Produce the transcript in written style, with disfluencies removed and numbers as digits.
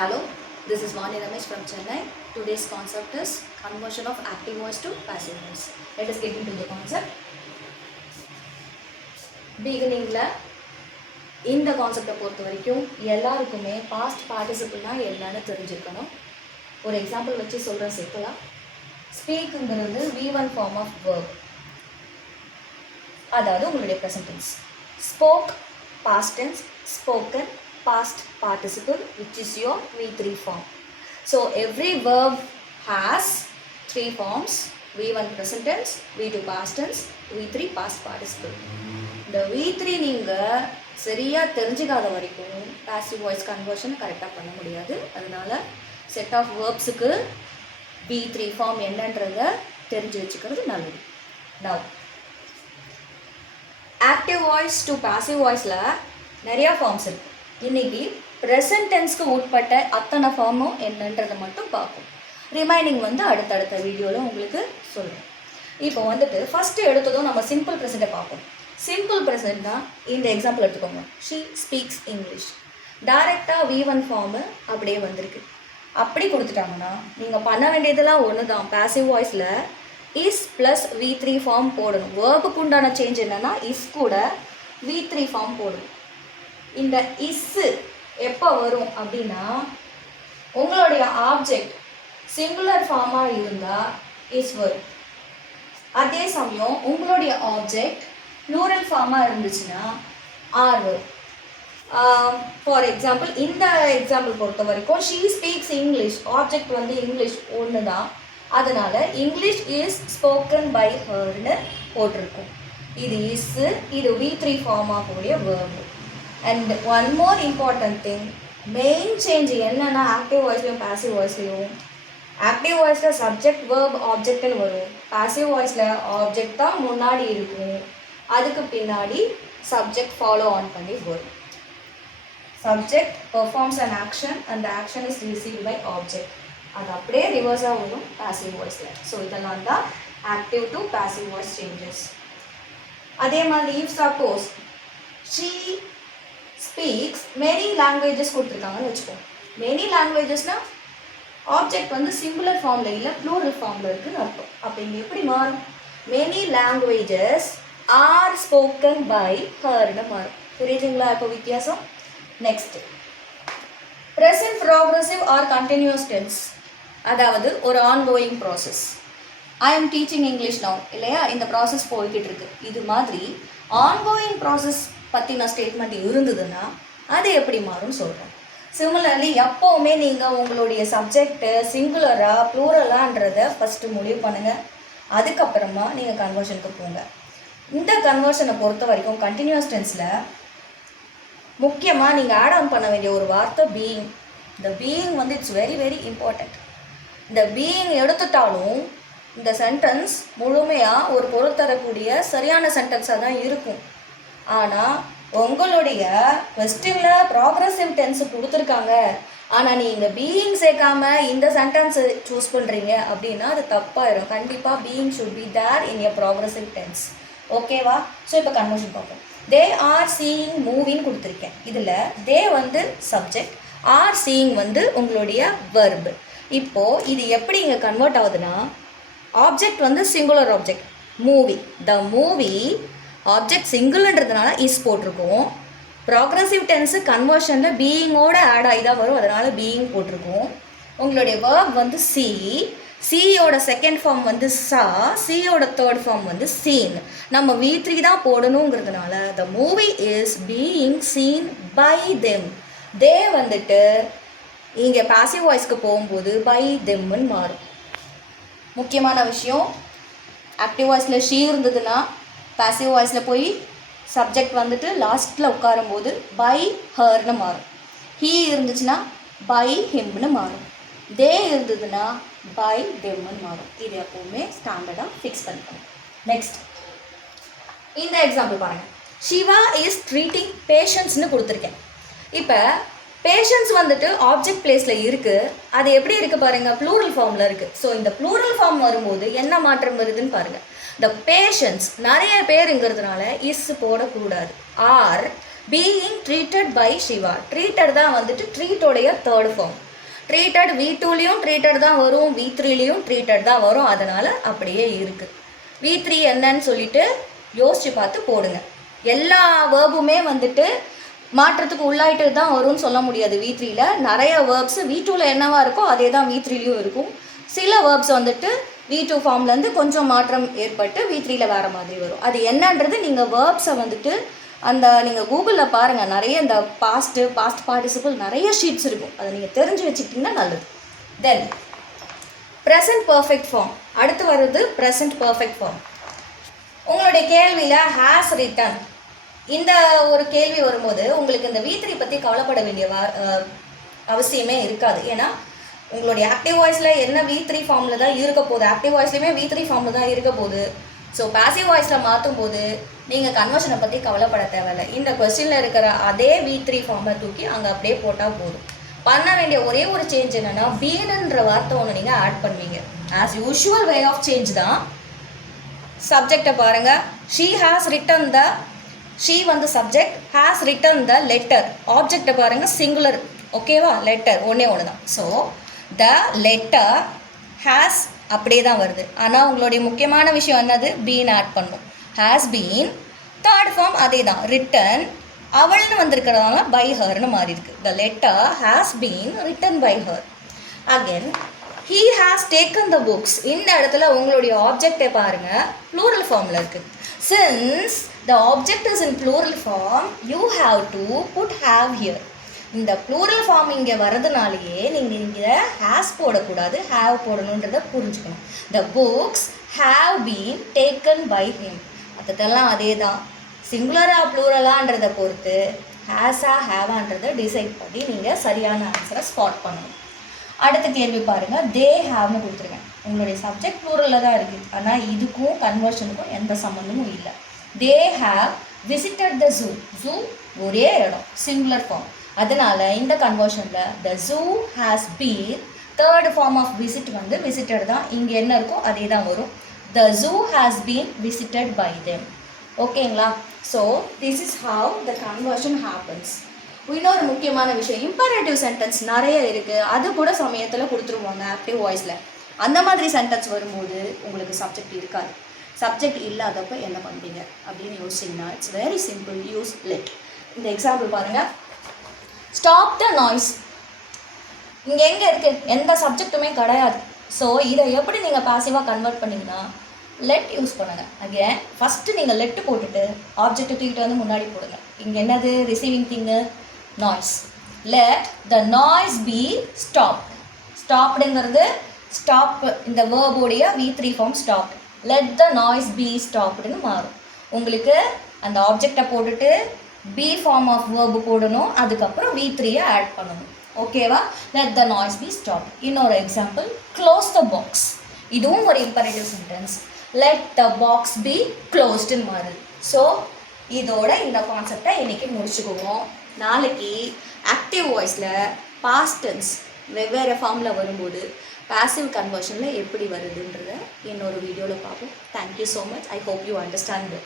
Hello, this is Vani Ramesh from Chennai. Today's concept is conversion of active voice to passive voice. Let us get into the concept. Beginning-ல இந்த கான்செப்டை பொறுத்த வரைக்கும் எல்லாருக்குமே past பார்ட்டிசிபிள்னா என்னன்னு தெரிஞ்சிருக்கணும். ஒரு எக்ஸாம்பிள் வச்சு சொல்கிறேன் சிம்பிளாக. ஸ்பீக்குங்கிறது V1 ஃபார்ம் ஆஃப் வேர்ப், அதாவது உங்களுடைய present tense. Spoke past tense, spoken past participle, which is your V3 form. So every verb has three forms: V1 present tense, V2 past tense, V3 past participle. இந்த V3 நீங்கள் சரியாக தெரிஞ்சுக்காத வரைக்கும் passive voice conversion கரெக்டாக பண்ண முடியாது. அதனால set of வேர்ப்ஸுக்கு V3 form என்னன்றதை தெரிஞ்சு வச்சுக்கிறது நல்லது. Now active voice to passive voiceல நிறையா ஃபார்ம்ஸ் இருக்குது. இன்றைக்கி ப்ரெசன்ட் டென்ஸ்க்கு உட்பட்ட அத்தனை ஃபார்மும் என்னன்றதை மட்டும் பார்ப்போம். ரிமைனிங் அடுத்தடுத்த வீடியோவில் உங்களுக்கு சொல்கிறேன். இப்போ ஃபஸ்ட்டு எடுத்ததும் நம்ம சிம்பிள் ப்ரெசண்ட்டை பார்ப்போம். சிம்பிள் ப்ரெசண்ட்னா இந்த எக்ஸாம்பிள் எடுத்துக்கோங்க. She speaks English. டைரெக்டாக V1 ஃபார்மு அப்படியே வந்திருக்கு. அப்படி கொடுத்துட்டாங்கன்னா நீங்கள் பண்ண வேண்டியதெல்லாம் ஒன்று தான். பாசிவ் வாய்ஸில் இஸ் ப்ளஸ் V3 ஃபார்ம் போடணும். வேர்புக்கு உண்டான சேஞ்ச் என்னென்னா இஸ் கூட V3 ஃபார்ம் போடணும். இந்த இஸ்ஸு எப்போ வரும் அப்படின்னா உங்களுடைய ஆப்ஜெக்ட் சிங்குலர் ஃபார்மாக இருந்தால் இஸ் வரும். அதே சமயம் உங்களுடைய ஆப்ஜெக்ட் ப்ளூரல் ஃபார்மாக இருந்துச்சுன்னா ஆர் வரும். ஃபார் எக்ஸாம்பிள் இந்த எக்ஸாம்பிள் பொறுத்த வரைக்கும் she speaks English, object English ஒன்று தான். அதனால் இங்கிலீஷ் இஸ் ஸ்போக்கன் பை ஹர்னு போட்டிருக்கும். இது இஸ்ஸு, இது V3 ஃபார்ம் ஆகக்கூடிய verb. And one more important thing, main change என்னென்னா ஆக்டிவ் வாய்ஸ்லையும் பாசிவ் வாய்ஸ்லையும், ஆக்டிவ் வாய்ஸில் சப்ஜெக்ட் வேர்ப் ஆப்ஜெக்ட்னு வரும். பாசிவ் வாய்ஸில் ஆப்ஜெக்ட் தான் முன்னாடி இருக்கும், அதுக்கு பின்னாடி சப்ஜெக்ட் ஃபாலோ ஆன் பண்ணி வரும். Subject performs an action and the action is received by object. அது அப்படியே ரிவர்ஸாக வரும் பாசிவ் வாய்ஸில். ஸோ இதெல்லாம் தான் active to passive voice changes. அதே மாதிரி if suppose she speaks many languages கொடுத்துருக்காங்கன்னு வச்சுக்கோங்க. மெனி லாங்குவேஜஸ்னால் ஆப்ஜெக்ட் சிங்குலர் ஃபார்மில் இல்லை ப்ளூரல் ஃபார்மில் இருக்குதுன்னு அர்த்தம். அப்போ இங்கே எப்படி மாறும்? Many languages are spoken by ஹர்னு மாறும். புரியுதுங்களா இப்போ வித்தியாசம்? Next present progressive or continuous tense, அதாவது ஒரு ongoing process. I am teaching English now இல்லையா, இந்த ப்ராசஸ் போய்கிட்டு இருக்கு. இது மாதிரி ஆன்கோயிங் ப்ராசஸ் பற்றின ஸ்டேட்மெண்ட் இருந்ததுன்னா அது எப்படி மாறும்னு சொல்கிறேன். சிமிலர்லி எப்போவுமே நீங்கள் உங்களுடைய சப்ஜெக்டு சிங்குலரா ப்ளூரலான்றதை ஃபஸ்ட்டு முடிவு பண்ணுங்கள். அதுக்கப்புறமா நீங்கள் கன்வர்ஷனுக்கு போங்க. இந்த கன்வர்ஷனை பொறுத்த வரைக்கும் கண்டினியூஸ் டென்ஸில் முக்கியமாக நீங்கள் ஆட் ஆன் பண்ண வேண்டிய ஒரு வார்த்தை பீயிங். இந்த being it's very very important. இந்த பீயிங் எடுத்துட்டாலும் இந்த சென்டென்ஸ் முழுமையாக ஒரு பொருள் தரக்கூடிய சரியான சென்டென்ஸாக தான் இருக்கும். ஆனால் உங்களுடைய கொஸ்டினில் ப்ராக்ரெசிவ் டென்ஸு கொடுத்துருக்காங்க, ஆனால் நீங்கள் பீயிங் சேர்க்காம இந்த சென்டென்ஸை சூஸ் பண்ணுறீங்க அப்படின்னா அது தப்பாயிடும். கண்டிப்பாக being should be there in a progressive tense. ஓகேவா? ஸோ இப்போ கன்வர்ஷன் பார்ப்போம். தே ஆர் சீயிங் மூவின்னு கொடுத்துருக்கேன். இதில் தே சப்ஜெக்ட், ஆர் சீயிங் உங்களுடைய வெர்பு. இப்போது இது எப்படி இங்கே கன்வெர்ட் ஆகுதுன்னா object singular object movie. The movie object சிங்கிள்ன்றதுனால இஸ் போட்டிருக்கோம். ப்ராக்ரெசிவ் டென்ஸு கன்வர்ஷனில் பீயிங்கோட ஆட் ஆகி தான் வரும், அதனால் பீயிங் போட்டிருக்கோம். உங்களுடைய வேர்ப் சி, சியோட செகண்ட் ஃபார்ம் சா, சியோட தேர்ட் ஃபார்ம் சீன். நம்ம V3 தான் போடணுங்கிறதுனால the movie is being seen by them. They இங்கே பாசிவ் வாய்ஸ்க்கு போகும்போது பை தெம்முன்னு மாறும். முக்கியமான விஷயம், ஆக்டிவ் வாய்ஸில் ஷீ இருந்ததுன்னா பாசிவ் வாய்ஸில் போய் சப்ஜெக்ட் லாஸ்ட்டில் உட்காரும்போது பை ஹர்னு மாறும். ஹீ இருந்துச்சுன்னா பை ஹிம்னு மாறும். தே இருந்ததுன்னா பை தெம்னு மாறும். இது எப்போவுமே ஸ்டாண்டர்டாக ஃபிக்ஸ் பண்ணிக்கணும். நெக்ஸ்ட் இந்த எக்ஸாம்பிள் பாருங்கள். சிவா இஸ் ட்ரீட்டிங் பேஷண்ட்ஸ்னு கொடுத்துருக்கேன். இப்போ பேஷன்ஸ் ஆப்ஜெக்ட் பிளேஸில் இருக்குது. அது எப்படி இருக்குது பாருங்கள், ப்ளூரல் ஃபார்மில் இருக்குது. ஸோ இந்த ப்ளூரல் ஃபார்ம் வரும்போது என்ன மாற்றம் வருதுன்னு பாருங்கள். த பேஷன்ஸ் நிறைய பேருங்கிறதுனால இஸ் போடக்கூடாது. Are being treated by Shiva. Treated தான் ட்ரீட்டோடைய தேர்ட் ஃபார்ம். ட்ரீட்டட் V2லேயும் ட்ரீட்டட் தான் வரும், V3லேயும் ட்ரீட்டட் தான் வரும். அதனால் அப்படியே இருக்குது. V3 என்னன்னு சொல்லிட்டு யோசித்து பார்த்து போடுங்க. எல்லா வேர்புமே வந்துட்டு மாற்றத்துக்கு உள்ளாயிட்டு தான் வரும்னு சொல்ல முடியாது. V3ல் நிறைய வேர்ப்ஸ் V2ல் என்னவா இருக்கோ அதே தான் V3லேயும் இருக்கும். சில வேர்ப்ஸ் வந்துட்டு V2 ஃபார்ம்லேருந்து கொஞ்சம் மாற்றம் ஏற்பட்டு V3ல் வேறு மாதிரி வரும். அது என்னன்றது நீங்கள் வேர்ப்ஸை வந்துட்டு நீங்கள் கூகுளில் பாருங்கள். நிறைய இந்த பாஸ்ட் பார்ட்டிசிபிள் நிறைய ஷீட்ஸ் இருக்கும். அதை நீங்கள் தெரிஞ்சு வச்சுக்கிட்டிங்கன்னா நல்லது. Then present perfect form. அடுத்து வர்றது ப்ரெசன்ட் பர்ஃபெக்ட் ஃபார்ம். உங்களுடைய கேள்வியில் ஹேஸ் ரிட்டன் இந்த ஒரு கேள்வி வரும்போது உங்களுக்கு இந்த V3 பற்றி கவலைப்பட வேண்டிய அவசியமே இருக்காது. ஏன்னா உங்களுடைய ஆக்டிவ் வாய்ஸில் என்ன V3 ஃபார்மில் தான் இருக்க போகுது. ஆக்டிவ் வாய்ஸ்லையுமே V3 ஃபார்மில் தான் இருக்க போகுது. ஸோ பாசிவ் வாய்ஸில் மாற்றும் போது நீங்கள் கன்வர்ஷனை பற்றி கவலைப்பட தேவையில்லை. இந்த கொஸ்டினில் இருக்கிற அதே V3 ஃபார்மை தூக்கி அங்கே அப்படியே போட்டால் போதும். பண்ண வேண்டிய ஒரே ஒரு சேஞ்ச் என்னென்னா பீனுன்ற வார்த்தை ஒன்று நீங்கள் ஆட் பண்ணுவீங்க. As usual way of change தான். சப்ஜெக்டை பாருங்கள். She has written the, she வந்து subject, has written the letter. ஆப்ஜெக்டை பாருங்கள், சிங்குலர். ஓகேவா? லெட்டர் ஒன்றே ஒன்று தான். ஸோ த லெட்டர் ஹேஸ் அப்படியே தான் வருது. ஆனால் உங்களுடைய முக்கியமான விஷயம் என்னது? பீன் ஆட் பண்ணும். Has been. தேர்ட் ஃபார்ம் அதே தான், ரிட்டன். அவள்னு வந்திருக்கிறதால பை ஹர்னு மாறி இருக்கு. The letter has been written by her. Again he has taken the books. இந்த இடத்துல உங்களுடைய ஆப்ஜெக்டை பாருங்கள், ப்ளூரல் ஃபார்மில் இருக்குது. Since the object is in plural form you have to put have here. இந்த ப்ளூரல் ஃபார்ம் இங்கே வரதுனாலேயே நீங்கள் இங்கே ஹேஸ் போடக்கூடாது, ஹாவ் போடணுன்றதை புரிஞ்சுக்கணும். The books have been taken by him. அதெல்லாம் அதே தான். சிங்குலரா ப்ளூரலான்றதை பொறுத்து ஹேஸா ஹேவான்றதை டிசைட் பண்ணி நீங்கள் சரியான ஆன்சரை ஸ்பாட் பண்ணணும். அடுத்த கேள்வி பாருங்கள். தே ஹாவ்னு கொடுத்துருக்கேன். உங்களுடைய சப்ஜெக்ட் ப்ளூரலில் தான் இருக்குது. ஆனால் இதுக்கும் கன்வர்ஷனுக்கும் எந்த சம்மந்தமும் இல்லை. They have visited the zoo. Zoo ஒரே இடம், சிங்குலர் ஃபார்ம். அதனால் இந்த கன்வர்ஷனில் the zoo has been, third form of visit வந்து விசிட்டட் தான். இங்கே என்ன இருக்கோ அதே தான் வரும். The zoo has been visited by them. ஓகேங்களா? So this is how the conversion happens. இன்னொரு முக்கியமான விஷயம், இம்பரேட்டிவ் சென்டென்ஸ் நிறைய இருக்குது. அது கூட சமயத்தில் கொடுத்துருவாங்க ஆக்டிவ் வாய்ஸில். அந்த மாதிரி சென்டென்ஸ் வரும்போது உங்களுக்கு சப்ஜெக்ட் இருக்காது. சப்ஜெக்ட் இல்லாதப்போ என்ன பண்ணுறீங்க அப்படின்னு யோசிச்சிங்கன்னா it's very simple. Use let. இந்த எக்ஸாம்பிள் பாருங்கள். Stop the noise. இங்கே எங்கே இருக்குது? எந்த சப்ஜெக்ட்டுமே கிடையாது. ஸோ இதை எப்படி நீங்கள் பாசிவாக கன்வெர்ட் பண்ணிங்கன்னா லெட் யூஸ் பண்ணுங்கள். அகேன் ஃபஸ்ட்டு நீங்கள் லெட்டு போட்டுட்டு ஆப்ஜெக்ட் தூக்கிட்டு வந்து முன்னாடி போடுங்க. இங்கே என்னது? Receiving thing noise. Let the noise be stop. ஸ்டாப்டுங்கிறது ஸ்டாப், இந்த வேர்போடைய V3 form stop. Let the noise be ஸ்டாப்டுன்னு மாறும். உங்களுக்கு அந்த ஆப்ஜெக்டை போட்டுட்டு பி ஃபார்ம் ஆஃப் வேர்பு போடணும், அதுக்கப்புறம் V3யை ஆட் பண்ணணும். ஓகேவா? Let the noise be stop. இன்னொரு எக்ஸாம்பிள், க்ளோஸ் த பாக்ஸ். இதுவும் ஒரு imperative sentence. Let the box be க்ளோஸ்டுன்னு மாறுது. ஸோ இதோட இந்த கான்செப்டை இன்றைக்கி முடிச்சுக்குவோம். நாளைக்கு ஆக்டிவ் வாய்ஸில் பாஸ்ட் டென்ஸ் வெவ்வேறு ஃபார்மில் வரும்போது பாசிவ் கன்வர்ஷனில் எப்படி வருதுன்றதை இன்னொரு வீடியோவில் பார்ப்போம். Thank you so much. I hope you understand.